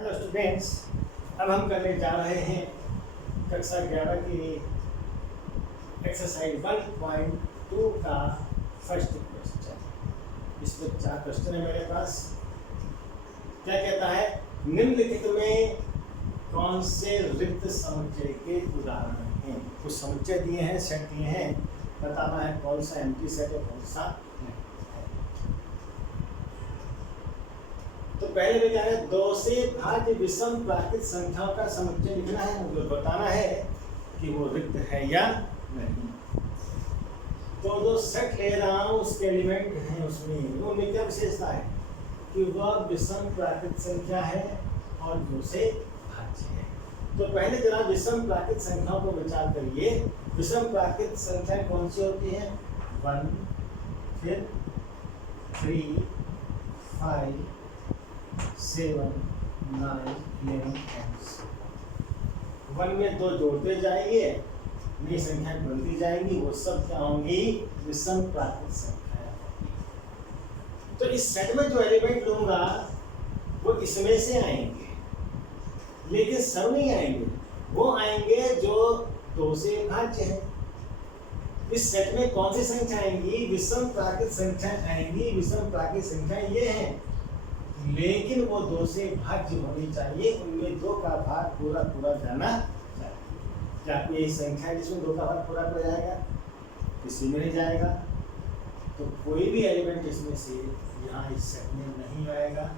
Hello students, अब हम करने जा रहे हैं कक्षा 11 की एक्सरसाइज 1.2 का फर्स्ट क्वेश्चन। इसमें 4 क्वेश्चन है मेरे पास। क्या कहता है, निम्नलिखित में कौन से रिक्त समुच्चय के उदाहरण हैं। कुछ समुच्चय दिए हैं, सेट दिए हैं, बताना है कौन सा एम्प्टी सेट है कौन सा नहीं। तो पहले में क्या है, 2 से भाज्य विषम प्राकृत संख्याओं का समुच्चय लिखना है, मतलब बताना है कि वो रिक्त है या नहीं। तो जो सेट ले रहा हूँ उसके एलिमेंट हैं, उसमें उनमें क्या विशेषता है कि वह विषम प्राकृत संख्या है और 2 से भाज्य है। तो पहले जरा विषम प्राकृत संख्याओं को विचार करिए। विषम प्राकृत संख्या कौन सी होती है? 1, फिर 3, 5, 7, 9, 11 1 में 2 जोड़ते जाएंगे, नई संख्या बनती जाएंगी, वो सब क्या होंगी? विषम प्राकृत संख्या होंगी। तो इस सेट में जो एलिमेंट लूंगा वो इसमें से आएंगे, लेकिन सब नहीं आएंगे। वो आएंगे जो 2 से भाज्य है। इस सेट में कौन सी संख्या आएंगी? विषम प्राकृत संख्या आएंगी। विषम प्राकृत संख्या ये है, लेकिन वो 2 से भाज्य होनी चाहिए। उनमें 2 का भाग पूरा पूरा जाना चाहिए। क्या कोई यही संख्या है जिसमें 2 का भाग पूरा पूरा जाएगा? किसी में नहीं जाएगा। तो कोई भी एलिमेंट इसमें से यहाँ इस सेट में नहीं आएगा,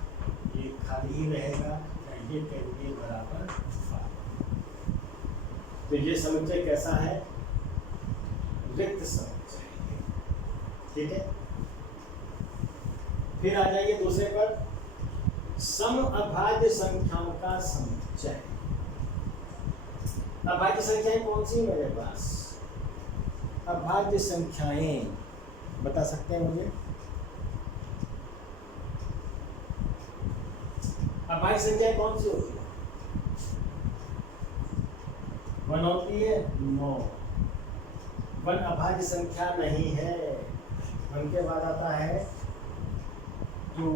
ये खाली ही रहेगा। ये कहेंगे बराबर 5। तो ये समुच्चय कैसा है? रिक्त समुच्चय। ठीक है, फिर आ जाइए दूसरे पर, सम अभाज्य संख्याओं का समुच्चय। अभाज्य संख्याएं कौन सी है मेरे पास? अभाज्य संख्याएं बता सकते हैं मुझे? अभाज्य संख्याएं कौन सी होती है? 1 होती है? नो, 1 अभाज्य संख्या नहीं है। 1 के बाद आता है 2,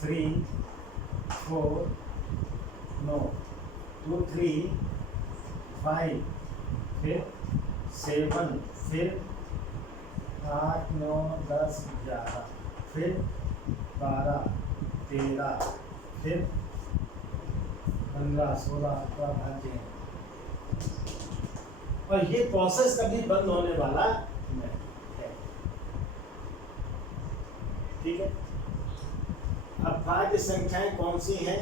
3, 4, नो 2, 3, 5, फिर 7, फिर 8, 9, 10, 11, फिर 12, 13, फिर 15, 16 का भाज्य है। और ये प्रोसेस कभी बंद होने वाला नहीं है। ठीक है, अभाज्य संख्याएं कौन सी हैं?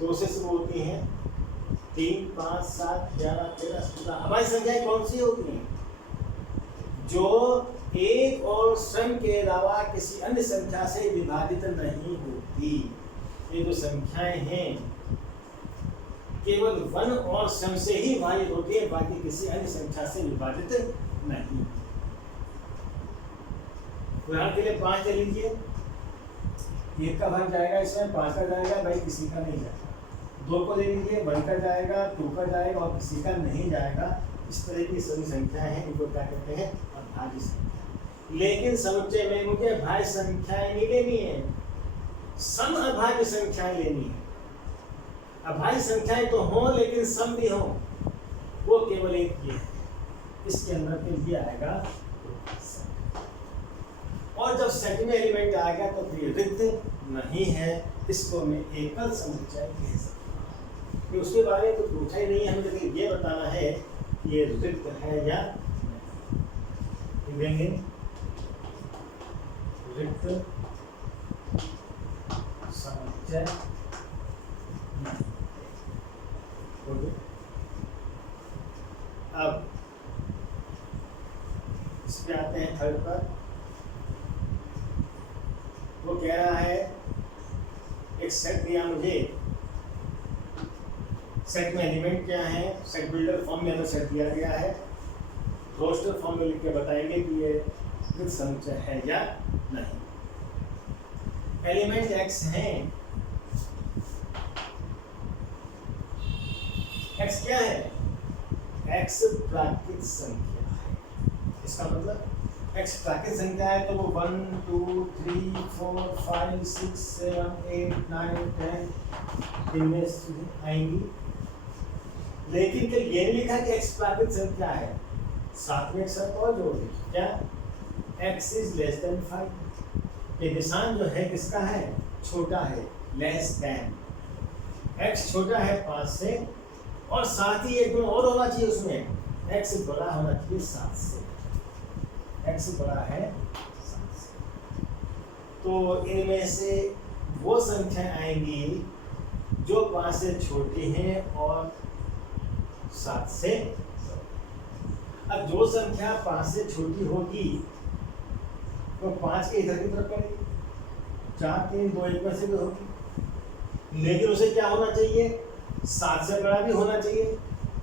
2 से शुरू होती हैं, 3, 5, 7, 11, 13, 17। अभाज्य संख्याएं कौन सी होती हैं? जो 1 और स्वयं के अलावा किसी अन्य संख्या से विभाजित नहीं होती। ये जो संख्याएं हैं केवल 1 और स्वयं से ही विभाजित होती है, बाकी किसी अन्य संख्या से विभाजित नहीं। उदाहरण के लिए 5 ले लीजिए, 1 का भाग जाएगा इसमें, 5 का जाएगा, भाई किसी का नहीं जाएगा। 2 को ले लीजिए, 1 का जाएगा, 2 का जाएगा और किसी का नहीं जाएगा। इस तरह की सभी संख्याएं हैं, इनको क्या कहते हैं? अभाज्य संख्या। लेकिन समुच्चय में मुझे भाज्य संख्याएं नहीं लेनी है, सम अभाज्य संख्याएं लेनी है। अभाज्य संख्याएं तो हों लेकिन सम भी हों, वो केवल एक ये है। इसके अंदर फिर ये आएगा। और जब सेट में एलिमेंट आएगा तो फिर रिक्त नहीं है, इसको मैं एकल समुच्चय कह सकता हूँ। उसके बारे में तो पूछा ही नहीं है हमें, लेकिन ये बताना है कि ये रिक्त है या नहीं। रिक्त समुच्चय नहीं। अब इस पे आते हैं थर्ड पर। वो कह रहा है, एक सेट दिया मुझे, सेट में एलिमेंट क्या है? सेट बिल्डर फॉर्म में हमें सेट दिया गया है। रोस्टर फॉर्म में लिख के बताएंगे कि ये रिक्त समुच्चय है या नहीं। एलिमेंट x हैं। x क्या है? x प्राकृत संख्या है। इसका मतलब x प्राकृत संख्या है तो वो 1 2 3 4 5 6 7 8 9 10 इनमें से आएंगी। लेकिन फिर ये नहीं लिखा कि x प्राकृत संख्या है, साथ में एक शर्त और जोड़ दी, क्या x इज लेस देन 5। ये निशान जो है किसका है, छोटा है, लेस देन, x छोटा है 5 से, और साथ ही एक गुण और होना चाहिए उसमें, x बड़ा होना चाहिए 7 से, x बड़ा है 7 से। तो इनमें से वो संख्या आएंगी जो 5 से छोटी हैं और 7 से। अब जो संख्या 5 से छोटी होगी तो 5 के इधर की तरफ पड़ेगी, 4 3 2 1 में से भी होगी, लेकिन उसे क्या होना चाहिए, 7 से बड़ा भी होना चाहिए।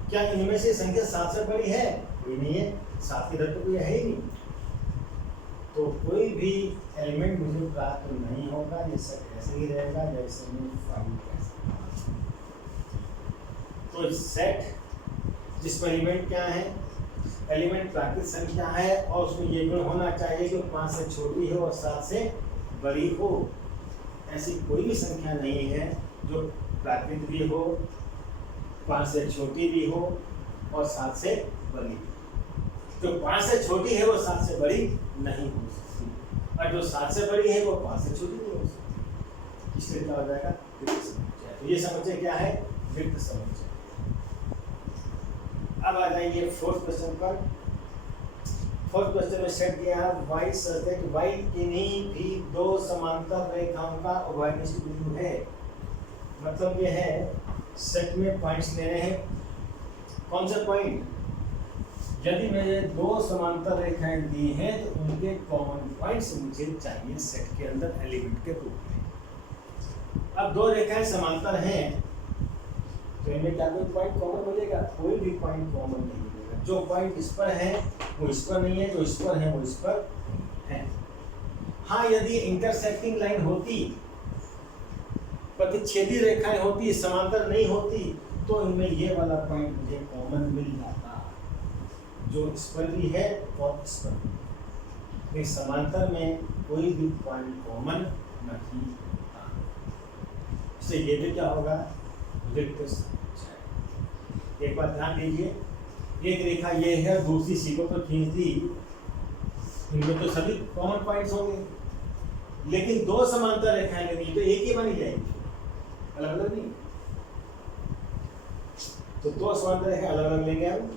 क्या इनमें से संख्या 7 से बड़ी है, कोई नहीं है, 7 के इधर तो कोई है ही नहीं, तो कोई भी एलिमेंट मुझे प्राप्त नहीं होगा, ये सब ऐसे ही रहेगा जैसे मैं 5 कैसे। तो सेट जिसमें एलिमेंट क्या है, एलिमेंट प्राकृत संख्या है और उसमें ये गुण होना चाहिए कि 5 से छोटी हो और 7 से बड़ी हो। ऐसी कोई भी संख्या नहीं है जो प्राकृत भी हो, 5 से छोटी भी हो और 7 से बड़ी भी। जो 5 से छोटी है वो 7 से बड़ी नहीं हो सकती, और जो 7 से बड़ी है वो 5 से छोटी नहीं हो सकती। इसलिए क्या हो जाएगा, विकृत समुच्चय। तो ये समुच्चय क्या है, विकृत समुच्चय। अब आ जाइए फोर्थ क्वेश्चन पर। फोर्थ क्वेश्चन में सेट दिया है y such that y किन्हीं भी दो समांतर रेखाओं का उभयनिष्ठ बिंदु है। मतलब ये है सेट में पॉइंट्स ले रहे हैं, कौन सा पॉइंट, यदि मैंने दो समांतर रेखाएं दी हैं तो उनके कॉमन पॉइंट्स मुझे चाहिए सेट के अंदर एलिमेंट के रूप में। अब दो रेखाएं समांतर हैं तो इनमें क्या कोई पॉइंट कॉमन मिलेगा, कोई भी पॉइंट कॉमन नहीं मिलेगा। जो पॉइंट इस पर है वो इस पर नहीं है, जो इस पर है वो इस पर है। हाँ, यदि इंटरसेक्टिंग लाइन होती, प्रतिच्छेदी रेखाएं होती, समांतर नहीं होती, तो इनमें ये वाला पॉइंट मुझे कॉमन मिल जाता, जो इस पर भी है और इस पर भी। इस समांतर में कोई भी पॉइंट कॉमन नहीं होता, इससे ये भी क्या होगा, विकृत समुच्चय। एक बात ध्यान दीजिए, एक रेखा ये है, दूसरी सीधों पर खींच दी, इनमें तो सभी कॉमन पॉइंट्स होंगे, लेकिन दो समांतर रेखाएं लेनी तो एक ही बनी जाएगी, अलग अलग नहीं। तो दो समांतर रेखाएं अलग अलग लेंगे हम,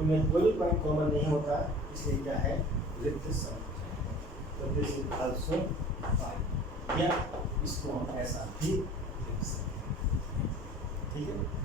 उनमें कोई पॉइंट कॉमन नहीं होता, इसलिए क्या है, विकृत समुच्चय। तो दिस इज आल्सो 5, या इसको हम ऐसा भी लिख सकते हैं, ठीक है।